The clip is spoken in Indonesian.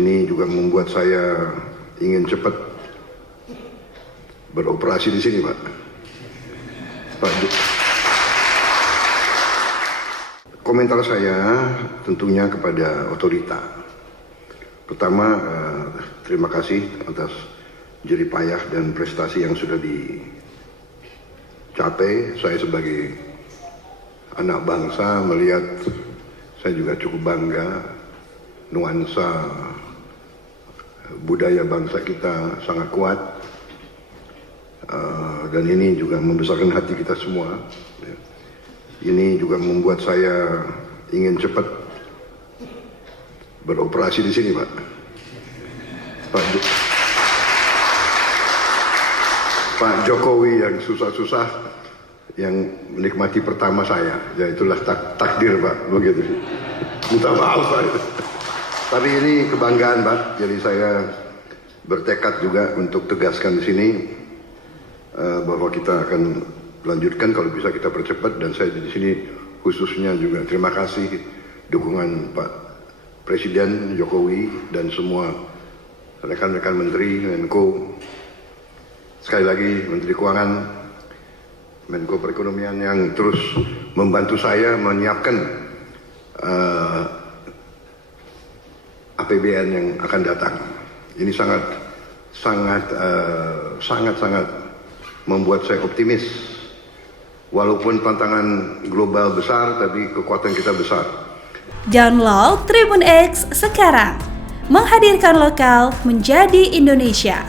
Ini juga membuat saya ingin cepat beroperasi di sini, Pak. Komentar saya tentunya kepada otorita. Pertama, terima kasih atas jerih payah dan prestasi yang sudah dicapai. Saya sebagai anak bangsa melihat, saya juga cukup bangga nuansa budaya bangsa kita sangat kuat, dan ini juga membesarkan hati kita semua. Ini juga membuat saya ingin cepat beroperasi di sini, Pak. Pak Jokowi yang susah-susah, yang menikmati pertama saya, ya itulah takdir, Pak, begitu. Minta maaf, Pak. Tapi ini kebanggaan, Pak. Jadi saya bertekad juga untuk tegaskan di sini bahwa kita akan lanjutkan, kalau bisa kita percepat. Dan saya di sini khususnya juga terima kasih dukungan Pak Presiden Jokowi dan semua rekan-rekan Menteri, Menko. Sekali lagi Menteri Keuangan, Menko Perekonomian yang terus membantu saya menyiapkan APBN yang akan datang. Ini sangat membuat saya optimis. Walaupun tantangan global besar, tapi kekuatan kita besar. Download Tribun X sekarang, menghadirkan lokal menjadi Indonesia.